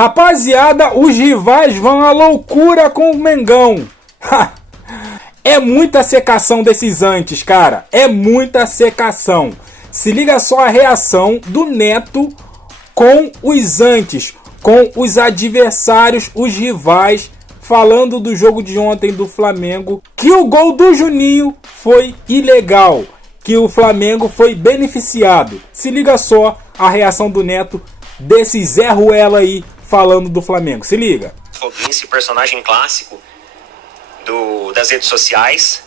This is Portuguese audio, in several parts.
Rapaziada, os rivais vão à loucura com o Mengão. É muita secação desses antes, cara. É muita secação. Se liga só a reação do Neto com os antes, com os adversários, os rivais, falando do jogo de ontem do Flamengo, que o gol do Juninho foi ilegal, que o Flamengo foi beneficiado. Se liga só a reação do Neto desse Zé Ruela aí falando do Flamengo. Se liga. Esse personagem clássico das redes sociais.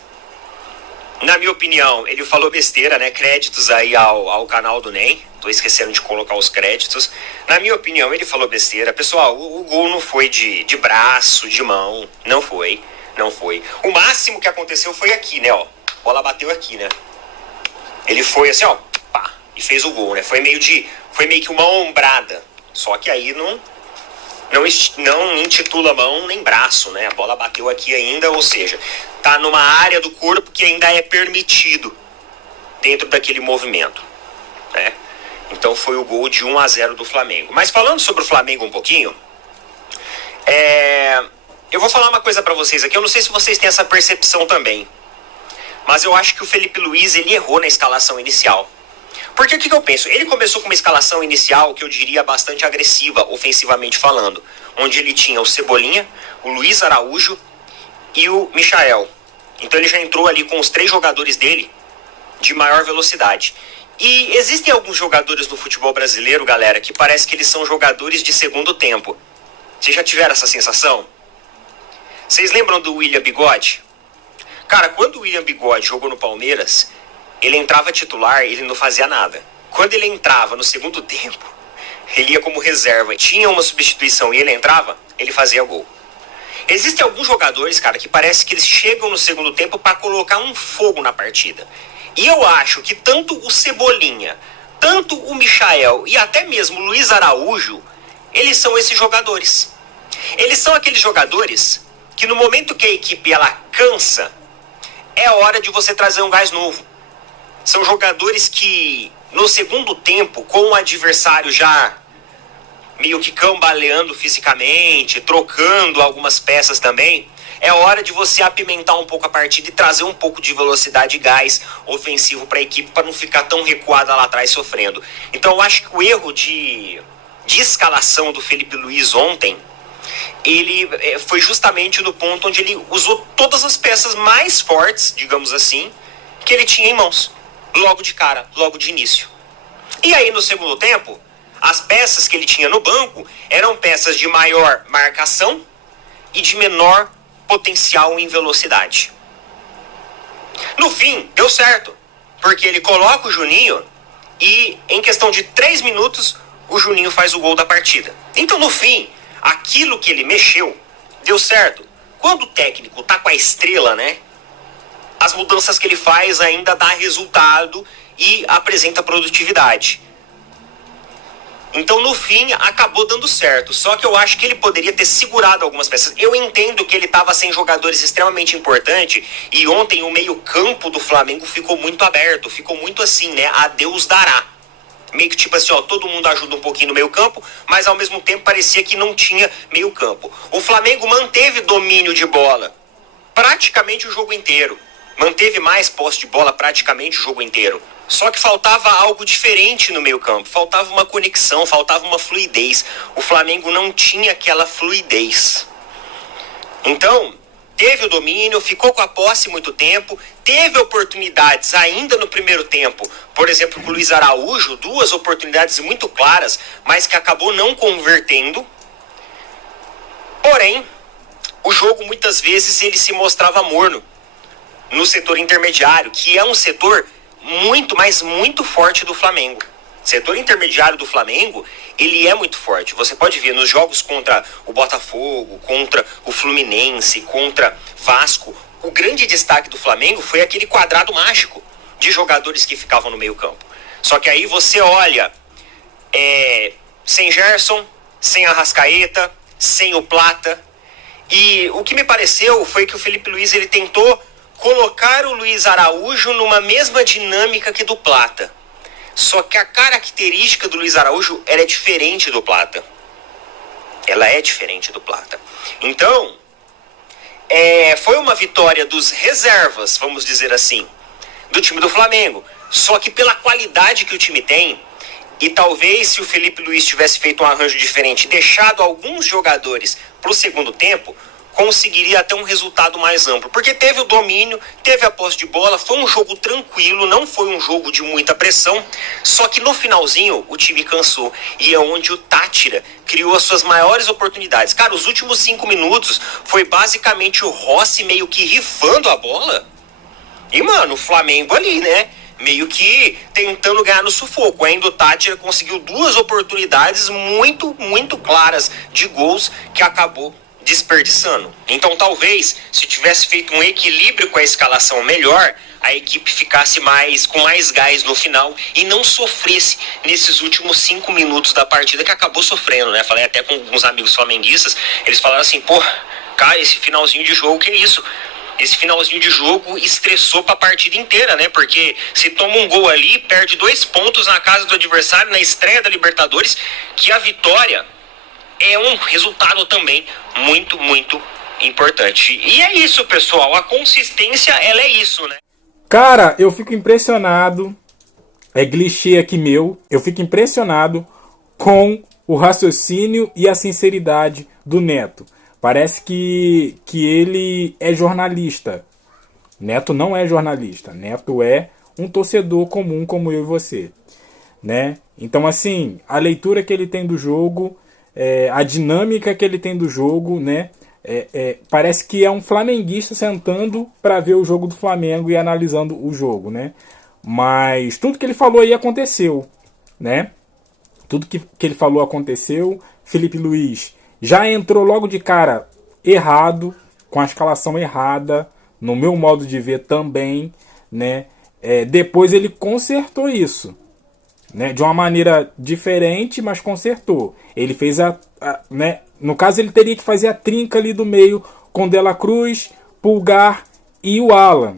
Na minha opinião, ele falou besteira, né? Créditos aí ao canal do NEM. Tô esquecendo de colocar os créditos. Na minha opinião, ele falou besteira. Pessoal, o gol não foi de braço, de mão. Não foi. O máximo que aconteceu foi aqui, né? Ó, a bola bateu aqui, né? Ele foi assim, ó, pá, e fez o gol, né? Foi meio que uma ombrada. Só que aí não intitula mão nem braço, né? A bola bateu aqui ainda, ou seja, tá numa área do corpo que ainda é permitido dentro daquele movimento, né? Então foi o gol de 1-0 do Flamengo. Mas falando sobre o Flamengo um pouquinho, eu vou falar uma coisa pra vocês aqui. Eu não sei se vocês têm essa percepção também, mas eu acho que o Felipe Luiz, ele errou na escalação inicial. Porque o que eu penso? Ele começou com uma escalação inicial que eu diria bastante agressiva, ofensivamente falando. Onde ele tinha o Cebolinha, o Luiz Araújo e o Michael. Então ele já entrou ali com os 3 jogadores dele de maior velocidade. E existem alguns jogadores no futebol brasileiro, galera, que parece que eles são jogadores de segundo tempo. Vocês já tiveram essa sensação? Vocês lembram do William Bigode? Cara, quando o William Bigode jogou no Palmeiras, ele entrava titular, ele não fazia nada. Quando ele entrava no segundo tempo, ele ia como reserva. Tinha uma substituição e ele entrava, ele fazia gol. Existem alguns jogadores, cara, que parece que eles chegam no segundo tempo para colocar um fogo na partida. E eu acho que tanto o Cebolinha, tanto o Michael e até mesmo o Luiz Araújo, eles são esses jogadores. Eles são aqueles jogadores que no momento que a equipe ela cansa, é hora de você trazer um gás novo. São jogadores que, no segundo tempo, com o adversário já meio que cambaleando fisicamente, trocando algumas peças também, é hora de você apimentar um pouco a partida e trazer um pouco de velocidade e gás ofensivo para a equipe, para não ficar tão recuada lá atrás sofrendo. Então eu acho que o erro de escalação do Felipe Luiz ontem, ele foi justamente no ponto onde ele usou todas as peças mais fortes, digamos assim, que ele tinha em mãos. Logo de cara, logo de início. E aí no segundo tempo, as peças que ele tinha no banco eram peças de maior marcação e de menor potencial em velocidade. No fim, deu certo, porque ele coloca o Juninho e em questão de 3 minutos o Juninho faz o gol da partida. Então no fim, aquilo que ele mexeu deu certo. Quando o técnico tá com a estrela, né? As mudanças que ele faz ainda dá resultado e apresenta produtividade. Então, no fim, acabou dando certo. Só que eu acho que ele poderia ter segurado algumas peças. Eu entendo que ele estava sem jogadores extremamente importantes. E ontem o meio-campo do Flamengo ficou muito aberto. Ficou muito assim, né? A Deus dará. Meio que tipo assim, ó, todo mundo ajuda um pouquinho no meio-campo, mas ao mesmo tempo parecia que não tinha meio-campo. O Flamengo manteve domínio de bola praticamente o jogo inteiro. Manteve mais posse de bola praticamente o jogo inteiro. Só que faltava algo diferente no meio-campo. Faltava uma conexão, faltava uma fluidez. O Flamengo não tinha aquela fluidez. Então, teve o domínio, ficou com a posse muito tempo, teve oportunidades ainda no primeiro tempo. Por exemplo, com o Luiz Araújo, 2 oportunidades muito claras, mas que acabou não convertendo. Porém, o jogo muitas vezes ele se mostrava morno no setor intermediário, que é um setor muito, mas muito forte do Flamengo. O setor intermediário do Flamengo, ele é muito forte. Você pode ver nos jogos contra o Botafogo, contra o Fluminense, contra Vasco. O grande destaque do Flamengo foi aquele quadrado mágico de jogadores que ficavam no meio campo. Só que aí você olha, sem Gerson, sem Arrascaeta, sem o Plata. E o que me pareceu foi que o Felipe Luiz ele tentou colocar o Luiz Araújo numa mesma dinâmica que do Plata. Só que a característica do Luiz Araújo era diferente do Plata. Ela é diferente do Plata. Então, foi uma vitória dos reservas, vamos dizer assim, do time do Flamengo. Só que pela qualidade que o time tem, e talvez se o Felipe Luiz tivesse feito um arranjo diferente, deixado alguns jogadores para o segundo tempo, conseguiria até um resultado mais amplo. Porque teve o domínio, teve a posse de bola, foi um jogo tranquilo, não foi um jogo de muita pressão, só que no finalzinho o time cansou. E é onde o Táchira criou as suas maiores oportunidades. Cara, os últimos 5 minutos foi basicamente o Rossi meio que rifando a bola. E, mano, o Flamengo ali, né? Meio que tentando ganhar no sufoco. Ainda o Táchira conseguiu 2 oportunidades muito, muito claras de gols que acabou desperdiçando. Então talvez, se tivesse feito um equilíbrio com a escalação melhor, a equipe ficasse com mais gás no final e não sofresse nesses últimos 5 minutos da partida, que acabou sofrendo, né? Falei até com alguns amigos flamenguistas, eles falaram assim, pô, cara, esse finalzinho de jogo, que é isso? Esse finalzinho de jogo estressou pra partida inteira, né? Porque se toma um gol ali, perde 2 pontos na casa do adversário, na estreia da Libertadores, que a vitória é um resultado também muito, muito importante. E é isso, pessoal. A consistência, ela é isso, né? Cara, eu fico impressionado. É clichê aqui meu. Eu fico impressionado com o raciocínio e a sinceridade do Neto. Parece que ele é jornalista. Neto não é jornalista. Neto é um torcedor comum como eu e você, né? Então, assim, a leitura que ele tem do jogo, a dinâmica que ele tem do jogo, né? Parece que é um flamenguista sentando para ver o jogo do Flamengo e analisando o jogo, né? Mas tudo que ele falou aí aconteceu, né? Tudo que ele falou aconteceu. Felipe Luiz já entrou logo de cara errado, com a escalação errada, no meu modo de ver também, né? Depois ele consertou isso, né? De uma maneira diferente, mas consertou. Ele fez né? No caso, ele teria que fazer a trinca ali do meio com Dela Cruz, Pulgar e o Alan,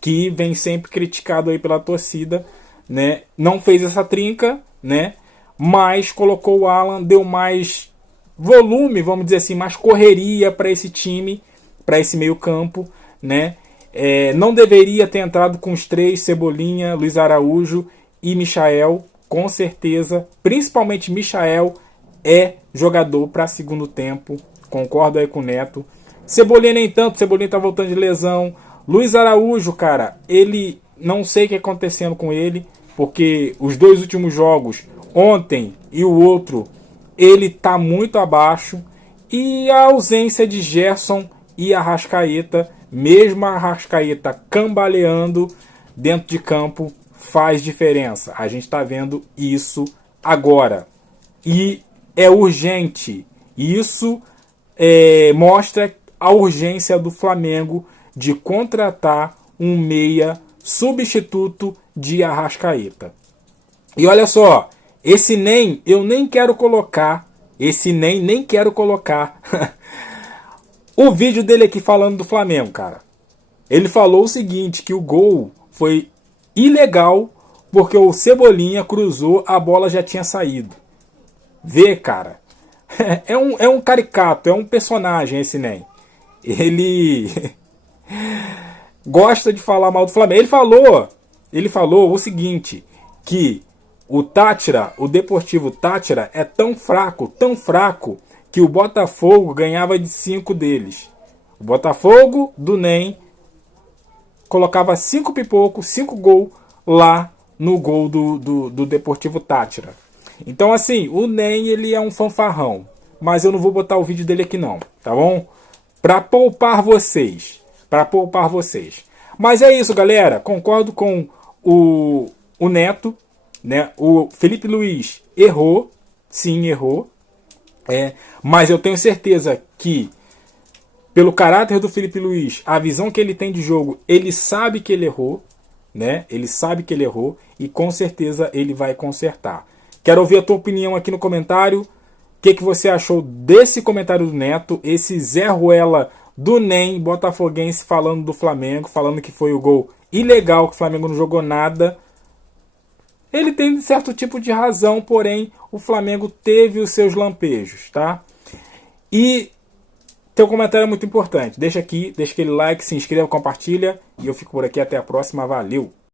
que vem sempre criticado aí pela torcida, né? Não fez essa trinca, né? Mas colocou o Alan, deu mais volume, vamos dizer assim, mais correria para esse time, para esse meio campo, né? Não deveria ter entrado com os 3, Cebolinha, Luiz Araújo e Michael, com certeza, principalmente Michael é jogador para segundo tempo, concordo aí com o Neto. Cebolinha nem tanto, Cebolinha tá voltando de lesão. Luiz Araújo, cara, ele, não sei o que é acontecendo com ele, porque os 2 últimos jogos, ontem e o outro, ele tá muito abaixo. E a ausência de Gerson e Arrascaeta, mesmo a Arrascaeta cambaleando dentro de campo, faz diferença. A gente está vendo isso agora. E é urgente. Isso mostra a urgência do Flamengo de contratar um meia substituto de Arrascaeta. E olha só, esse nem eu nem quero colocar. Nem quero colocar o vídeo dele aqui falando do Flamengo, cara. Ele falou o seguinte, que o gol foi ilegal porque o Cebolinha cruzou, a bola já tinha saído. Vê, cara. É um caricato, é um personagem esse nem. Ele gosta de falar mal do Flamengo. Ele falou o seguinte, que o Táchira, o Deportivo Táchira é tão fraco, que o Botafogo ganhava de 5 deles. O Botafogo do NEM colocava 5 pipocos, 5 gols lá no gol do Deportivo Táchira. Então, assim, o NEM, ele é um fanfarrão. Mas eu não vou botar o vídeo dele aqui não, tá bom? Pra poupar vocês. Mas é isso, galera. Concordo com o Neto, né? O Felipe Luiz errou. Sim, errou. Mas eu tenho certeza que, pelo caráter do Felipe Luiz, a visão que ele tem de jogo, ele sabe que ele errou, né? Ele sabe que ele errou e com certeza ele vai consertar. Quero ouvir a tua opinião aqui no comentário. O que você achou desse comentário do Neto? Esse Zé Ruela do NEM botafoguense falando do Flamengo, falando que foi o gol ilegal, que o Flamengo não jogou nada. Ele tem certo tipo de razão, porém o Flamengo teve os seus lampejos, tá? E teu comentário é muito importante. Deixa aqui, deixa aquele like, se inscreva, compartilha. E eu fico por aqui. Até a próxima. Valeu!